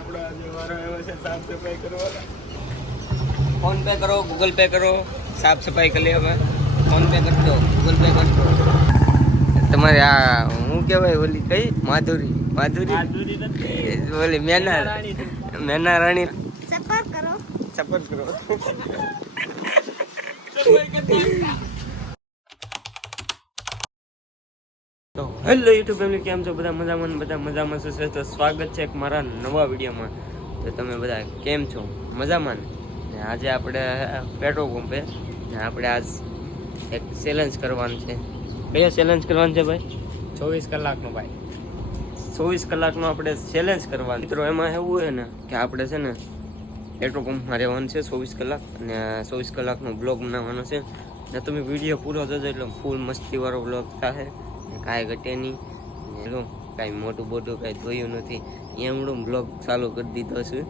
આપણે આજે વારો આવ્યો છે સાફ સફાઈ કરવાના. ફોન પે કરો, ગૂગલ પે કરો, સાફ સફાઈ કરી લે. હવે ફોન પે કરી દો, ગૂગલ પે કરી દો. તમારે આ હું કહેવાય ઓલી કઈ માધુરી નથી ઓલી મેના રાણી સફર કરો. સપોર્ટ કરો. તો હેલો યુટ્યુબ ફેમિલી, કેમ છો બધા? મજામાં છે. તો સ્વાગત છે એક મારા નવા વિડીયોમાં. તો તમે બધા કેમ છો? મજામાં ને? આજે આપણે પેટ્રોલ પંપે આપણે આજ એક ચેલેન્જ કરવાનું છે. કયો ચેલેન્જ કરવાનું છે ભાઈ? 24 કલાકનો ભાઈ. 24 કલાકનો આપણે ચેલેન્જ કરવાનું. મિત્રો એમાં એવું હોય ને કે આપણે છે ને પેટ્રોલ પંપમાં રહેવાનું છે 24 કલાક, અને 24 કલાકનો બ્લોગ બનાવવાનો છે. ને તમે વિડીયો પૂરો થજો એટલે ફૂલ મસ્તીવાળો બ્લોગ થાય. કાંઈ ઘટે નહીં, કાંઈ મોટું કાંઈ જોયું નથી. એમનું બ્લોગ ચાલુ કરી દીધો છે.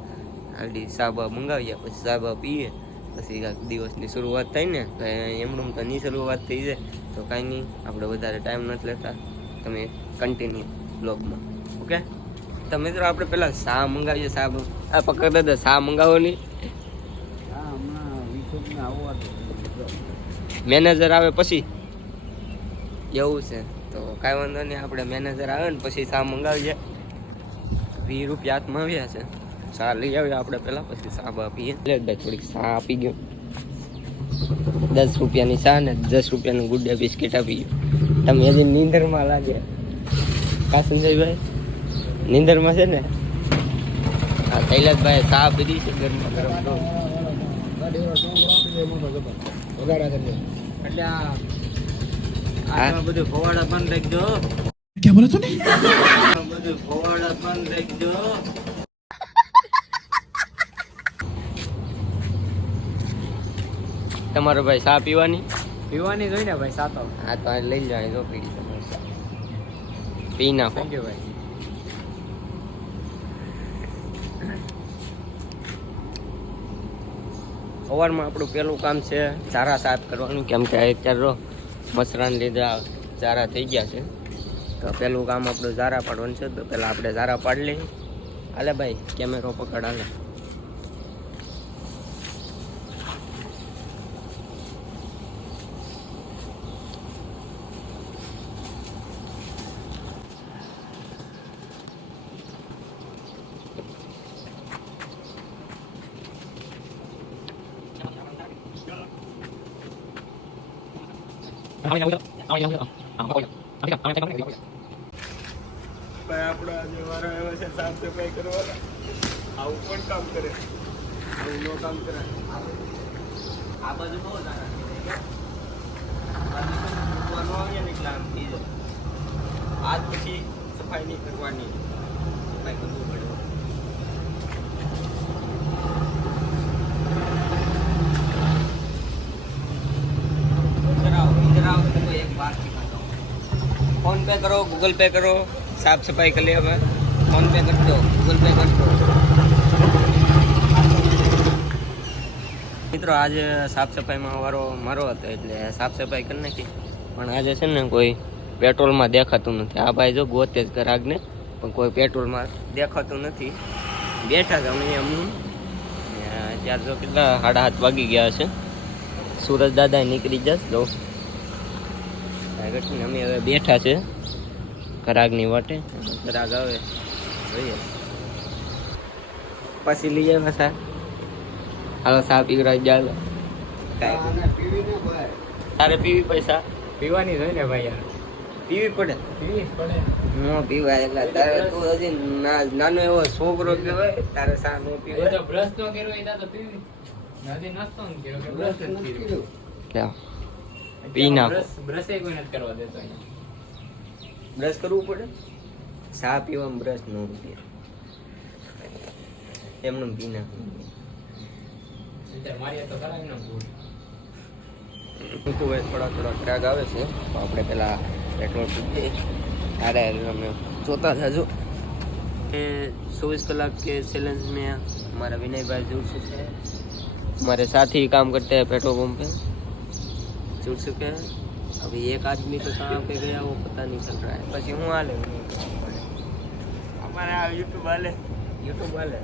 આગળ સાબા મંગાવ્યા, પછી સાબા પીએ, પછી કાંઈક દિવસની શરૂઆત થાય ને તો એમનું તો ની શરૂઆત થઈ જાય. તો કાંઈ નહીં, આપણે વધારે ટાઈમ નથી લેતા, તમે કન્ટિન્યુ બ્લોગમાં. ઓકે તો મિત્રો આપણે પહેલાં શા મંગાવીએ. શા આ પકડ દાદા, શા મંગાવો નહીં. મેનેજર આવે પછી એવું છે. તો કાંઈ વાંધો નહીં, આપણે મેનેજર આવે ને પછી શા મંગાવીએ. 20 રૂપિયા હાથમાં આવ્યા છે. ચા લઈ આવીએ આપણે પહેલાં, પછી ચા બા પીએ. એટલે થોડીક ચા આપી ગયો. 10 રૂપિયાની ચા ને 10 રૂપિયાનું ગુડ ડે બિસ્કિટ આપી ગયો. તમે હજી નીંદરમાં લાગે કા સંજયભાઈ? નીંદરમાં છે ને? હા, કૈલાસભાઈ ચા પીધી છે ગરમા ગરમ. તો એટલે આ બધું ફવાડા બંધ રાખજો. क्या बोला तूने? બધું ફવાડા બંધ રાખજો. તમારો ભાઈ ચા પીવાની પીવાની જોઈ ને ભાઈ સાતો. હા તો આ લઈ જાય જો પીડી તમારે ચા પી નાખો. થેન્ક યુ ભાઈ. સવારમાં આપણું પહેલું કામ છે ચારા સાફ કરવાનું, કેમ કે અત્યારે મસરાને લીધે ચારા થઈ ગયા છે. તો પહેલું કામ આપણું ઝારા પાડવાનું છે. તો પહેલાં આપણે ઝારા પાડી લઈએ. હાલે ભાઈ, કેમેરો પકડ. હાલે ભાઈ આપણે આજે વારો આવ્યો છે સાફ સફાઈ કરવાના. આવું કોણ કામ કરે? આવું નો કામ કરે. આ બાજુ બહુ આજ પછી સફાઈ નહીં કરવાની, સફાઈ કરવું પડે. ફોન પે કરો, ગૂગલ પે કરો, સાફ સફાઈ કરી લે. હવે ફોન પે કરી દો, ગૂગલ પે કરી દો. મિત્રો આજે સાફ સફાઈમાં વારો મારો હતો એટલે સાફ સફાઈ કરી નાખી. પણ આજે છે ને કોઈ પેટ્રોલમાં દેખાતું નથી. આ ભાઈ જો ગોતે જ ગ્રાહકને, પણ કોઈ પેટ્રોલમાં દેખાતું નથી. બેઠા છે અમે એમનું. ત્યારે જો કેટલા 7:30 વાગી ગયા છે. સુરજ દાદા નીકળી જશે. જો અમે હવે બેઠા છે ગ્રાહકની વાટે. ગ્રાહક આવે જોઈએ પછી લઈ જાય પાછા. હાલો ચા પીવડાવી જાય. તારે પીવી પૈસા પીવાની જોઈ ને ભાઈ યાર. પીવી પડે. પીવી જ પડે. ન પીવાય એટલે તારે તું હજી નાનો એવો છોકરો કહેવાય, તારે ચા ન પીવાય. તો બ્રશ નો કર્યો એ તો પીવી. નથી નાસ્તો ન કર્યો કે બ્રશ નથી કર્યો. લ્યો, પી નાખો. બ્રશ કોઈ નથી કરવા દેતો અહીંયા. બ્રશ કરવું પડે. ચા પીવામાં બ્રશ ન રૂપિયા એમને પી નાખવું. મારી તો ખરા એનો ભૂલ. થોડા ટ્રેક આવે છે. તો આપણે પેલા પેટ્રોલ પૂછીએ. અરે અમે જોતા જાજો. 24 कलाक के चैलेंज में हमारा विनय भाई जुड़ चुके हैं. हमारे साथ ही काम करते हैं पेट्रोल पंप पे, जुड़ चुके हैं. अभी एक आदमी तो कहाँ पे गया वो पता नहीं चल रहा है. પછી હું હાલે અમારે આ યુટ્યુબ હાલે. યુટ્યુબ વાલે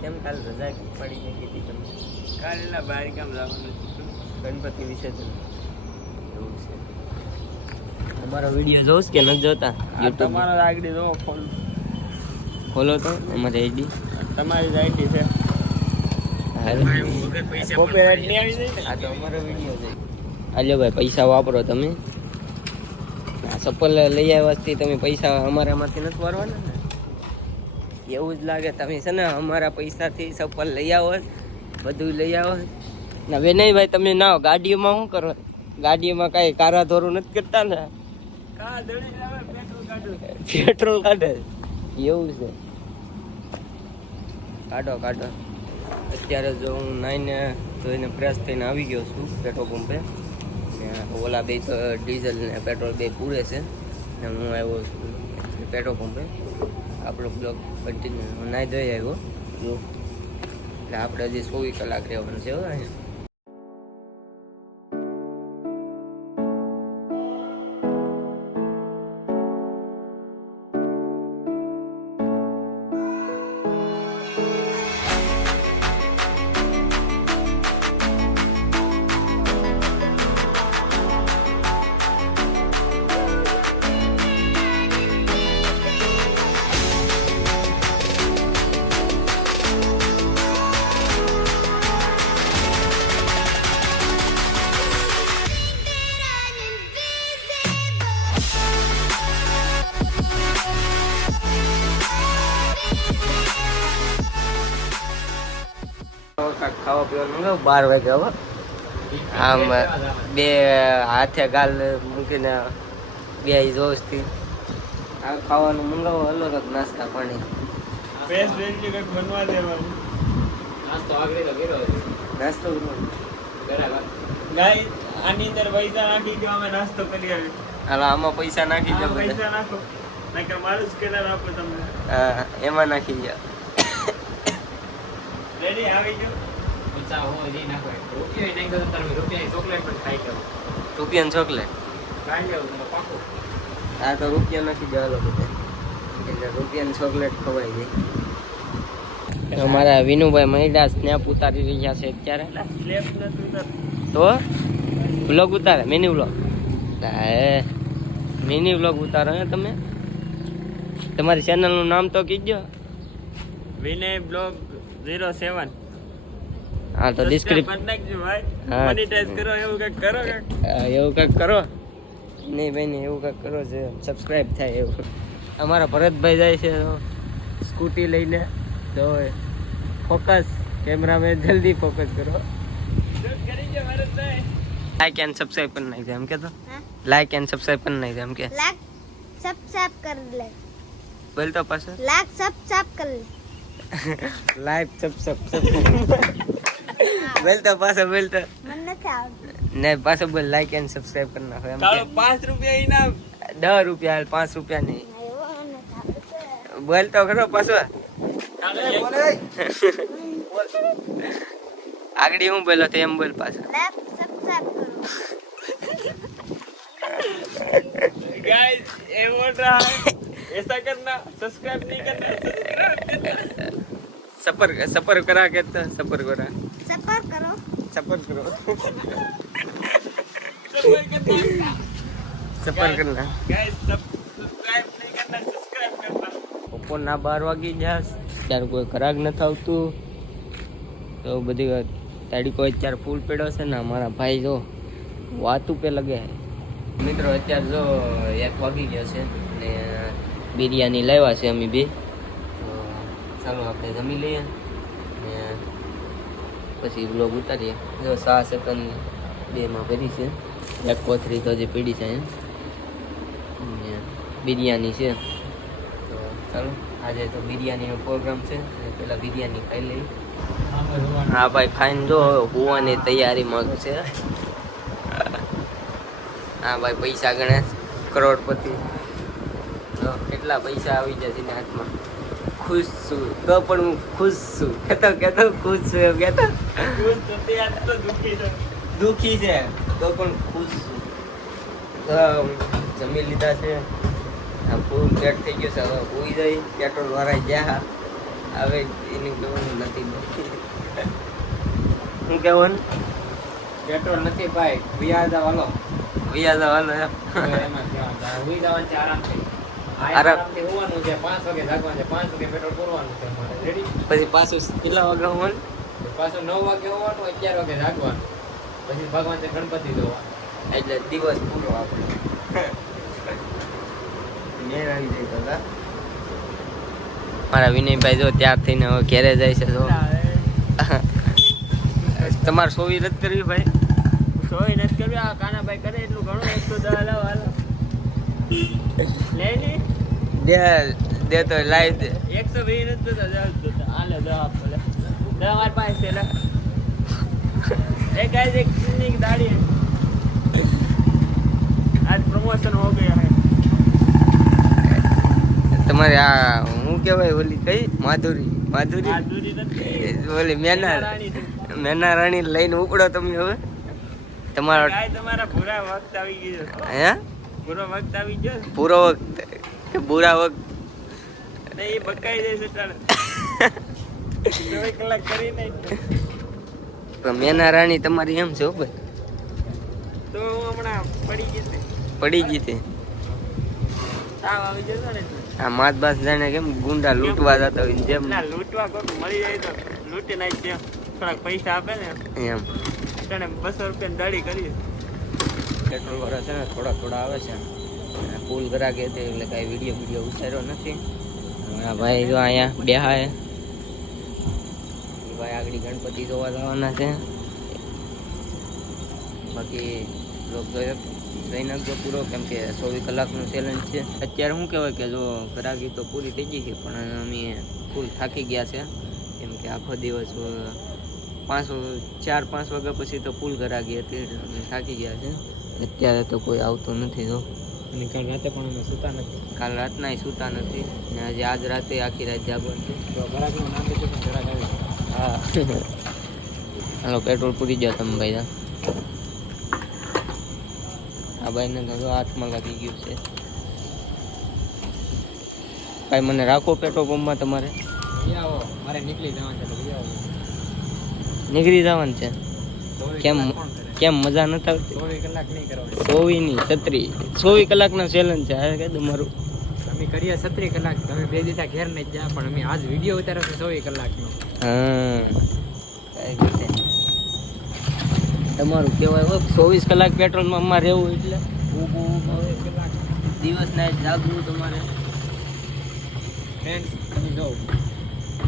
કેમ કાલ રજા પડી ગઈ કીધી તમે કાલે બહાર કામ જવાનું હતું. ગણપતિ વિસર્જન એવું છે. અમારો વિડીયો જોશ કે નથી જોતા આ યુટ્યુબ તમારો આગળ જો ફોન ખોલો તો અમારી આઈડી તમારી જ આઈડી છે. કોપીરાઈટ નહીં આવી જાય ને? આ તો અમારો વિડીયો છે. હાલ્યો ભાઈ પૈસા વાપરો તમે. આ ચપ્પલ લઈ આવ્યાથી તમે પૈસા અમારામાંથી નથી વારવાના ને એવું જ લાગે. તમે છે ને અમારા પૈસાથી ચપ્પલ લઈ આવો બધું લઈ આવો ના વિનયભાઈ તમે ના ગાડીઓમાં શું કરો? ગાડીઓમાં કાંઈ કારા ધોરું નથી કરતા ને? કા દળી લાવે પેટ્રોલ કાઢું. પેટ્રોલ કાઢે એવું છે. કાઢો કાઢો. અત્યારે જો હું નાઈને ધોઈને ફ્રેશ થઈને આવી ગયો છું પેટ્રોલ પંપે ને ઓલા બે તો ડીઝલ ને પેટ્રોલ બે પૂરે છે ને હું આવ્યો છું પેટ્રોલ પંપે. આપણો બ્લોગ કન્ટિન્યુ હું નાઈ ધોઈ આવ્યો જો એટલે આપણે હજી 24 કલાક રહેવાનું છે હો અહીંયા. ખાવા પીવાનું મંગાવ 12 વાગે હવે આમ બે હાથે ગાલ મૂકીને બે જોશથી આ ખાવાનું મંગાવો હલો તો નાસ્તા પાણી ફેસ રેન્જ કંઈક બનવા દેવાનું. નાસ્તો ગાય આની અંદર પૈસા નાખી દો, અમે નાસ્તો કરી આવી. હાલો આમાં પૈસા નાખી દો બધા. પૈસા નાખો નકર મારું સ્કેનર આપો તમને. હા એમાં નાખી દો. રેડી આવી ગયો. રૂપિયાની ચોકલેટ ખાઈ જાવ તમે પાકો. આ તો રૂપિયા નાખી દો હાલો બધા એટલે રૂપિયાની ચોકલેટ ખવાઈ જાય. અમારા વિનુભાઈ મહિડા સ્નેપ ઉતારી રહ્યા છે અત્યારે સ્લેબ નથી ઉતરતું. તો વ્લોગ ઉતારે મિની વ્લોગ મિની વ્લોગ ઉતારો ને તમે. તમારી ચેનલનું નામ તો કીજો. વિનય બ્લોગ 07. હા તો ડિસ્ક્રિપ્શન કરી નાખજો ભાઈ. હા. મોનેટાઈઝ કરો એવું કંઈક કરો કંઈક. એવું કંઈક કરો નહીં ભાઈ ને એવું કંઈક કરો છે સબસ્ક્રાઈબ થાય એવું. અમારા ભરતભાઈ જાય છે સ્કૂટી લઈને તો ફોકસ કેમેરામેન જલ્દી ફોકસ કરો. શૂટ કરી જો ભરતભાઈ. લાઈક એન્ડ સબસ્ક્રાઈબ કરી નાખજો એમ કે તો લાઈક એન્ડ સબસ્ક્રાઈબ કરી નાખજો એમ કે लाख सब साफ कर ले બોલ તો પાછો लाख सब साफ कर ले લાઈક સબ બોલ તો પાછો બોલ તો मन નથી આવતું નહીં પાછો બોલ લાઈક એન્ડ સબસ્ક્રાઈબ કરી નાખો એમ ચાલો કે 5 રૂપિયા ઇનામ. 10 રૂપિયા 5 રૂપિયા નહીં એવો નથી આવતું બોલ તો ખરો પાછો આગળ હું બોલો તો એમ બોલ પાછો लाख सब साफ करो गाइस ये बोल रहा है ऐसा करना, सब्सक्राइब नहीं करना. सफर करा के तो सफर करा सफर करो सफर करो सब्सक्राइब सफर करना. करना गाइस सब्सक्राइब नहीं करना, सब्सक्राइब करना. બપોરના 12 વાગી જાસ ત્યારે કોઈ ખરાક નથી આવતું તો બધી તારીખો અત્યારે ફૂલ પડ્યો છે ને અમારા ભાઈ જો વાતું પે લગે મિત્રો અત્યારે જો 1 વાગી ગયો છે ને બિરયાની લાવ્યા છે અમે બે તો ચાલો આપણે જમી લઈએ ને પછી બ્લોગ ઉતારીએ. જો 6 સેકન્ડ 2 માં ભરી છે 1 કોથરી તો જે પડી છે ને બિરયાની છે તો ચાલો આજે તો બિરયાનીનો પ્રોગ્રામ છે પેલા બિરયાની ખાઈ લઈ. હા ભાઈ ખાઈને જો હોવાની તૈયારીમાં છે. હા ભાઈ પૈસા ગણે કરોડપતિ તો કેટલા પૈસા આવી જશે ને હાથમાં. ખુશ છું તો પણ હું ખુશ છું કેતો ખુશ છું એમ કેતો ખુશ તો તે આજ તો દુખી છે. દુખી છે તો પણ ખુશ છું. જમી લીધા છે આ ફૂલ પેટ થઈ ગયો છે હવે હોઈ જાય પેટ્રોલ વાળા ગયા હવે એને કહેવાનું નથી શું કહેવાનું પેટ્રોલ નથી ભાઈ વિયાદા વાલો વ્યાજ હાલો એમ એમાં હુઈ જવાનું છે આરામથી આરામથી હોવાનું છે 5 વાગે જાગવાનું છે 5 વાગે પેટ્રોલ પૂરવાનું છે મારે રેડી પછી પાછું કેટલા વાગે હોવાનું પાછું 9 વાગે હોવાનું 11 વાગે જાગવાનું પછી ભગવાન છે ગણપતિ જોવા એટલે દિવસ પૂરો આપણે મેળ આવી જાય તો કા મારા વિનયભાઈ જો ત્યાર થઈને હવે ઘેરે જાય છે જો તમારે સોવી રદ કરવી ભાઈ સોય નથી કરવી આ કાનાભાઈ કરે એટલું ઘણું 110 લાવ હાલો લે ને દે તો લાવી દે 120 નથી તો જાવ હાલે દવા આપલે દવા માર પાસે છે લે एक गाइस एक कितने की दाढ़ी है आज प्रमोशन हो गया है તમારે આ હું કહેવાય ઓલી કઈ માધુરી માધુરી माधुरी નથી ઓલી મેના મેના રાણી લઈને ઉપડો તમે હવે તમારો ગાય તમારા પૂરા વખત આવી ગયો હે પૂરો વખત આવી ગયો પૂરો વખત કે બુરા વખત ને એ બકાઈ જશે તારે 2 કલાક કરી નહીં પણ મેના રાણી તમારી એમ છે હો ભાઈ તો હું હમણાં પડી જશે પડી ગઈ તે તાવ આવી જશે ને આ માત બાસ જાણે કેમ ગુંડા લૂંટવા જતા હોય જેમ ના લૂંટવા કોઈ મળી જાય તો લૂંટી નાખ છે થોડાક પૈસા આપે ને એમ તને 200 રૂપિયાની દાઢી કરી પેટ્રોલ વાળા છે ને થોડા આવે છે ફૂલ ગ્રાહક હતી એટલે કાંઈ વિડીયો ઉતાર્યો નથી આ ભાઈ જો અહીંયા બેહાય ભાઈ આગળ ગણપતિ જોવા જવાના છે બાકી લોક જઈ નાખજો પૂરો કેમ કે 24 કલાકનું ચેલેન્જ છે અત્યારે શું કહેવાય કે જો ગ્રાહકી તો પૂરી થઈ ગઈ છે પણ અમે ફૂલ થાકી ગયા છે કેમ કે આખો દિવસ 4-5 વાગ્યા પછી તો ફૂલ ગ્રાહકી હતી એટલે અમે થાકી ગયા છે અત્યારે તો કોઈ આવતું નથી જો અને કાલ રાતે પણ અમે સૂતા નથી કાલ રાતના સૂતા નથી ને આજે આજ રાતે આખી રાત જાગવાનું છે તો ઘરાકનું નામ લીધું પણ ઘરાક આવી હા હાલો પેટ્રોલ પૂરી જાવ તમે ભાઈ આ ભાઈને તો હાથમાં લાગી ગયું છે ભાઈ મને રાખો પેટ્રોલ પંપમાં તમારે આવો મારે નીકળી જવાનું છે તો આવો નીકળી જવાનું છે કેમ મજા નથી આવતી 24 કલાક નહીં કરવાની 24 કલાકનો ચેલેન્જ છે આ કહી દો મારું અમે કરીએ 36 કલાક તમે 2 દિવસ ઘેર નહીં જા પણ અમે આજ વિડીયો ઉતાર્યો છે 24 કલાકનો હા કઈ રીતે તમારું કહેવાય 24 કલાક પેટ્રોલમાં અમારે રહેવું એટલે દિવસ ના જાગવું તમારે ફ્રેન્ડ્સ તમે જો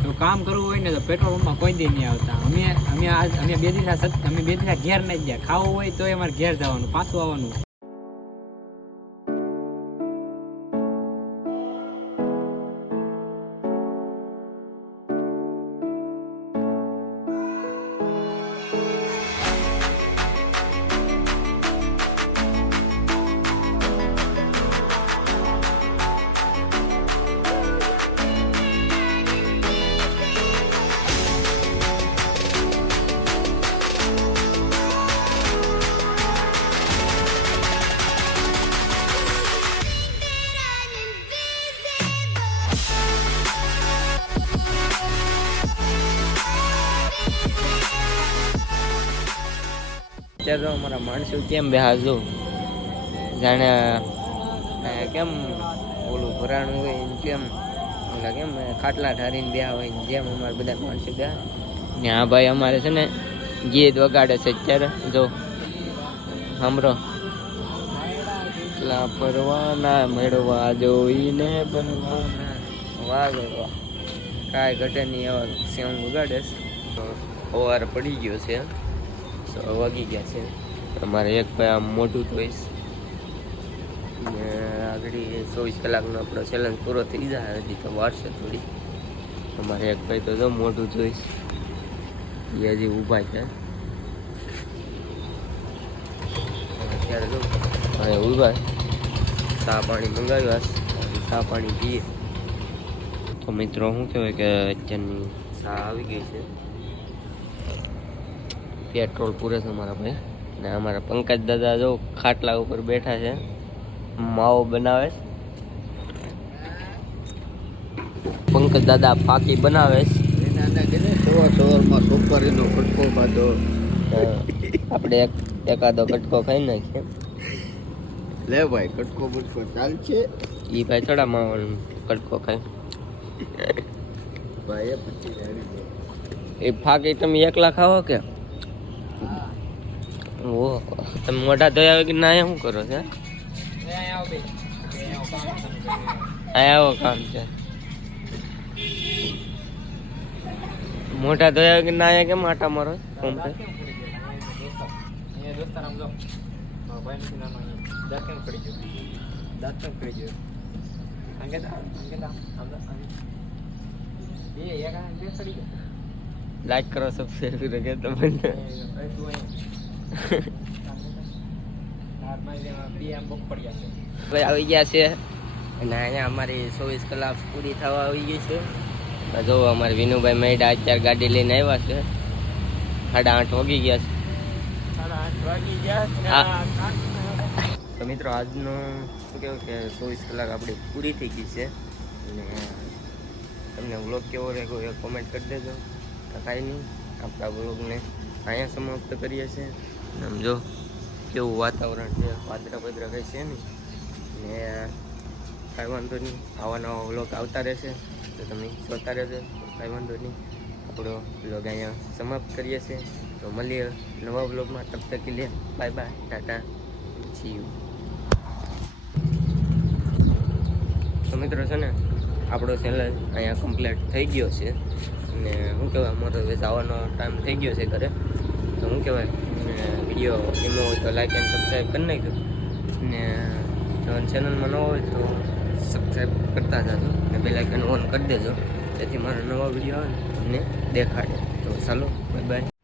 જો કામ કરવું હોય ને તો પેટ્રોલ પંપમાં કોઈ દી નહીં આવતા અમે 2 દિવસ ઘેર નહીં ગયા ખાવું હોય તો અમારે ઘેર જવાનું પાછું આવવાનું અત્યારે તો અમારા માણસો કેમ બેહા જો જાણે કેમ ઓલું ભરાણું હોય એમ કેમ ઓલા કેમ ખાટલા ઠારીને બેહા હોય ને જેમ અમારે બધા માણસો બેહા ને આ ભાઈ અમારે છે ને ગીત વગાડે છે અત્યારે જો સાંભળો એટલા ફરવાના મેળવા જોઈને બનવાના વાહ વાહ કાંઈ ઘટે નહીં એવા સેમ વગાડે છે સવાર પડી ગયો છે 6 વાગી ગયા છે અમારે એક ભાઈ આમ મોટું જોઈશ ને આગળ 24 કલાકનો આપણો ચેલેન્જ પૂરો થઈ જાય હજી તો વાર છે થોડી અમારે એક ભાઈ તો જો મોટું જોઈશ એ હજી ઊભા છે અત્યારે જો હવે ઊભા ચા પાણી મંગાવ્યા ચા પાણી પીએ તો મિત્રો શું કહેવાય કે અત્યારની ચા આવી ગઈ છે પેટ્રોલ પૂરે છે અમારા ભાઈ ને અમારા પંકજ દાદા જો ખાટલા ઉપર બેઠા છે માવો બનાવે પંકજ દાદા ફાકી બનાવે છે. સવારમાં સોપારીનો કટકો ખાધો. આપણે એકાદો કટકો ખાઈ નાખીએ. લે ભાઈ કટકો બટકો ચાલશે ઈ ભાઈ થોડા માવાનું કટકો ખાય. ભાઈ એ પછી જાણી દો. એ ફાકી તમે એકલા ખાવો કે ઓ તમે મોઢા ધોયા વગર ના શું કરો છો? આવો કામ છે. મોઢા ધોયા વગર ના કેમ આટા મારો? લાઈક કરો, સબસ્ક્રાઇબ કરો કે તમને ભાઈ આવી ગયા છે અને અહીંયા અમારી 24 કલાક પૂરી થવા આવી ગઈ છે. જો અમારે વિનુભાઈ મેડા અત્યારે ગાડી લઈને આવ્યા છે. 8:30 વાગી ગયા છે. તો મિત્રો આજનો શું કહેવું કે 24 કલાક આપણી પૂરી થઈ ગઈ છે અને તમને વ્લોગ કેવો લાગ્યો એ કોમેન્ટ કરી દેજો. તો કાંઈ નહીં, આપણા વ્લોગને અહીંયા સમાપ્ત કરીએ છીએ. આમ જો કેવું વાતાવરણ છે, વાદળા કંઈ છે નહીં ને કાંઈ વાંધો નહીં. આવા નવા વ્લોગ આવતા રહેશે તો તમે જોતા રહેજો. કાંઈ વાંધો નહીં, આપણો વ્લોગ અહીંયા સમાપ્ત કરીએ છીએ. તો મળીએ નવા વ્લોગમાં. તબ તક કે લીએ bye bye, tata, see you. તો મિત્રો છે ને આપણો ચેનલ અહીંયા કમ્પ્લીટ થઈ ગયો છે અને શું કહેવાય અમારો હવે જવાનો ટાઈમ થઈ ગયો છે ઘરે. તો શું કહેવાય વિડીયો એમાં હોય તો લાઈક એન્ડ સબસ્ક્રાઈબ કરી નાખજો ને જો ચેનલમાં ન હોય તો સબસ્ક્રાઈબ કરતા જાજો ને બેલ આઇકન ઓન કરી દેજો જેથી મારા નવા વિડીયો આવે ને તમને દેખાડે. તો ચાલો બાય બાય.